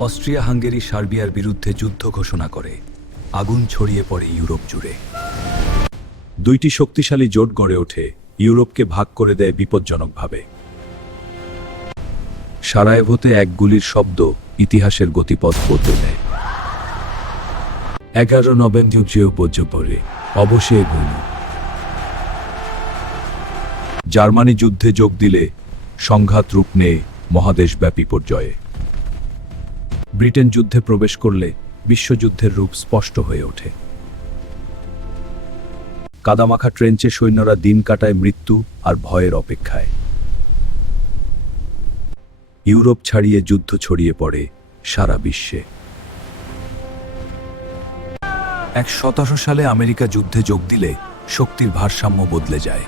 Austria Hungary সার্বিয়ার বিরুদ্ধে যুদ্ধ ঘোষণা করে। আগুন ছড়িয়ে পড়ে ইউরোপ জুড়ে। দুইটি শক্তিশালী জোট গড়ে ওঠে, ইউরোপকে ভাগ করে দেয় বিপজ্জনকভাবে। সারায়েভোতে এক গুলির শব্দ ইতিহাসের গতিপথ বদলে দেয়। 11 নভেম্বর অবশ্যই গুলি। জার্মানি যুদ্ধে যোগ দিলে সংঘাত রূপ নেয় মহাদেশব্যাপী পর্যায়ে। ব্রিটেন যুদ্ধে প্রবেশ করলে বিশ্বযুদ্ধের রূপ স্পষ্ট হয়ে ওঠে। কাদামাখা ট্রেঞ্চে সৈন্যরা দিন কাটায় মৃত্যু আর ভয়ের অপেক্ষায়। ইউরোপ ছাড়িয়ে যুদ্ধ ছড়িয়ে পড়ে সারা বিশ্বে। 1917 সালে আমেরিকা যুদ্ধে যোগ দিলে শক্তির ভারসাম্য বদলে যায়।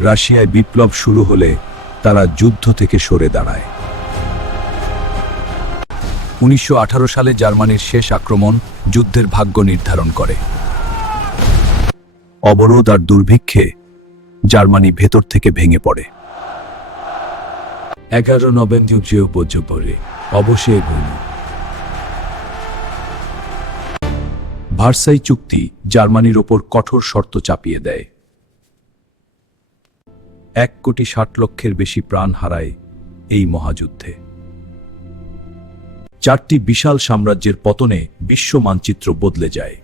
রাশিয়ায় বিপ্লব শুরু হলে তারা যুদ্ধ থেকে সরে দাঁড়ায়। 1918 সালে জার্মানির শেষ আক্রমণ যুদ্ধের ভাগ্য নির্ধারণ করে। অবরোধ আর দুর্ভিক্ষে জার্মানি ভেতর থেকে ভেঙে পড়ে। 11 নভেম্বর অবশ্যই গুলি। ভার্সাই চুক্তি জার্মানির ওপর কঠোর শর্ত চাপিয়ে দেয়। 1,60,00,000 বেশি প্রাণ হারায় এই মহাযুদ্ধে। 4টি বিশাল সাম্রাজ্যের পতনে বিশ্ব মানচিত্র বদলে যায়।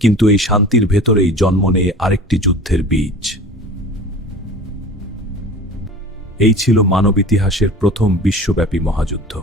কিন্তু এই শান্তির ভেতরেই জন্ম নেয় আরেকটি যুদ্ধের বীজ। এই ছিল মানব ইতিহাসের প্রথম বিশ্বব্যাপী মহাযুদ্ধ।